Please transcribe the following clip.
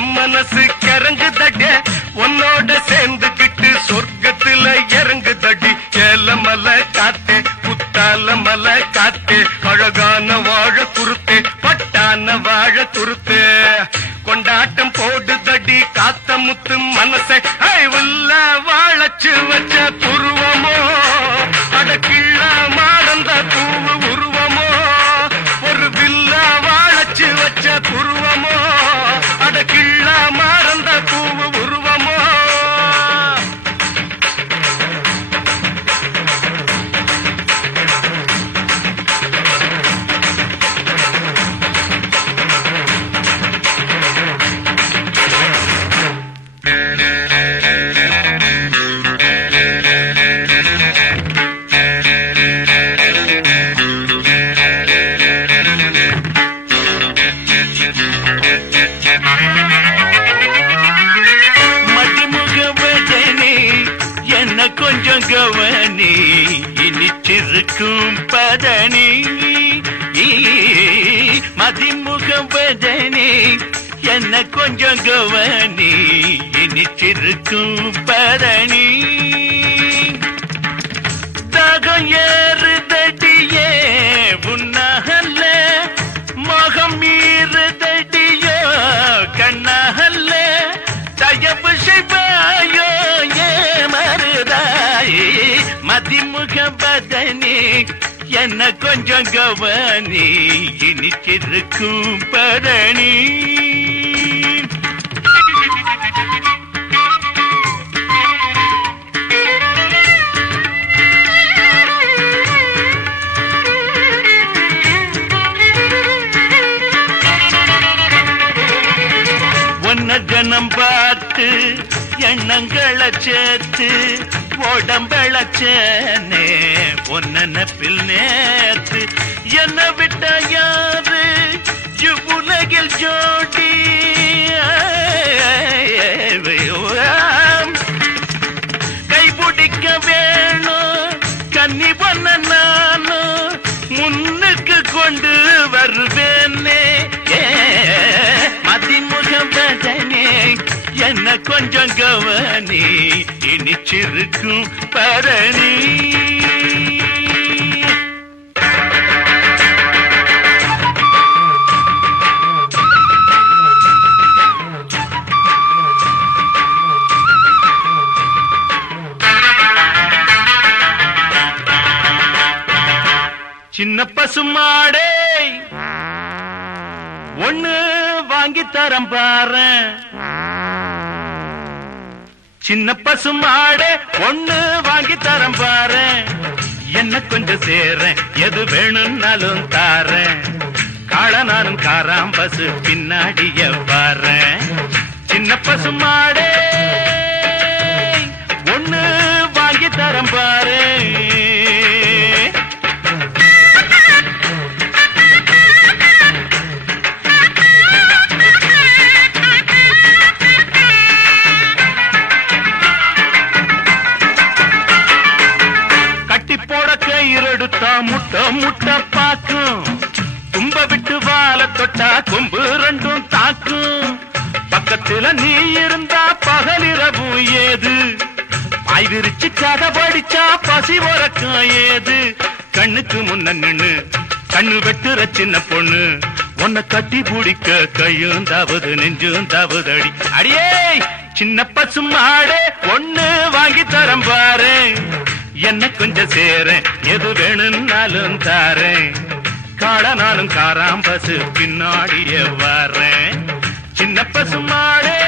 என் மனசு கிறங்குதடி உன்னோட சேர்ந்துகிட்டு சொர்க்கத்துல இறங்குதடி ஏலமலை காத்தே புத்தால மலை காத்தே அழகான வாழ குறுத்தே பட்டான வாழ குறுத்தே கொண்டாட்டம் போடுதடி காத்த முத்து மனசை உள்ள வாழச்சு வச்ச புருவமோ அடக்கிள்ள மாறந்த பூவு உருவமோ ஒரு வில்ல வாழச்சு வச்ச புருவமோ அடக்கிள்ள மாறந்த பூவு உருவமோ கொஞ்சம் கவனி இனிச்சிருக்கும் பதனி மதிமுகம் பதனி என்ன கொஞ்சம் கவனி இனிச்சிருக்கும் பதனி தாகம் ஏறுதடியே உன்னகல்ல மகம் மீறுதடியோ கண்ணகல்ல தயவு செய்வாயோ மதிமுக பதனி என்ன கொஞ்சம் கவனி இனிச்சிருக்கும் பரணி உன்ன ஜனம் பார்த்து எண்ணங்களை சேர்த்து உடம்பளச்சனே ஒன்னப்பில் நேத்து என்ன விட்ட யாரு இவ்வுலகில் ஜோடி கைபிடிக்க வேணும் கன்னி பொன்ன நானும் முன்னுக்கு கொண்டு வருவேனே மதிமுகம் பதனே என்ன கொஞ்சம் கவனி இனிச்சிருக்கும் பரணி சின்ன பசுமாடே ஒண்ணு வாங்கி தரம் பாரு சின்ன பசுமாடே ஒண்ணு வாங்கி தரம் பாரு என்ன கொஞ்சம் சேரேன் எது வேணும்னாலும் தாரேன் காள நானும் காராம் பசு பின்னாடிய பாறேன் சின்ன பசுமாடே ஒண்ணு வாங்கி தரம் பாரு எடுத்தா முட்டை முட்டை பாக்கும் தும்ப விட்டு வாழ தொட்டா கொம்பு ரெண்டும் தாக்கும் பக்கத்துல நீ இருந்தா பகலிரவு ஏது பாய் விரிச்சு கதை படிச்சா பசி உறக்கம் ஏது கண்ணுக்கு முன்ன நின்னு கண்ணு வெட்டுற சின்ன பொண்ணு உன்னை கட்டி பிடிக்க கையும் தாவது நெஞ்சும் தாவது அடி அடியே சின்ன பசுமாடே ஒண்ணு வாங்கி தரம் பாரு என்ன கொஞ்சம் சேரேன் எது வேணும்னாலும் தாரேன் காள நானும் காராம் பசு பின்னாடியே வாரேன் சின்ன பசுமாடே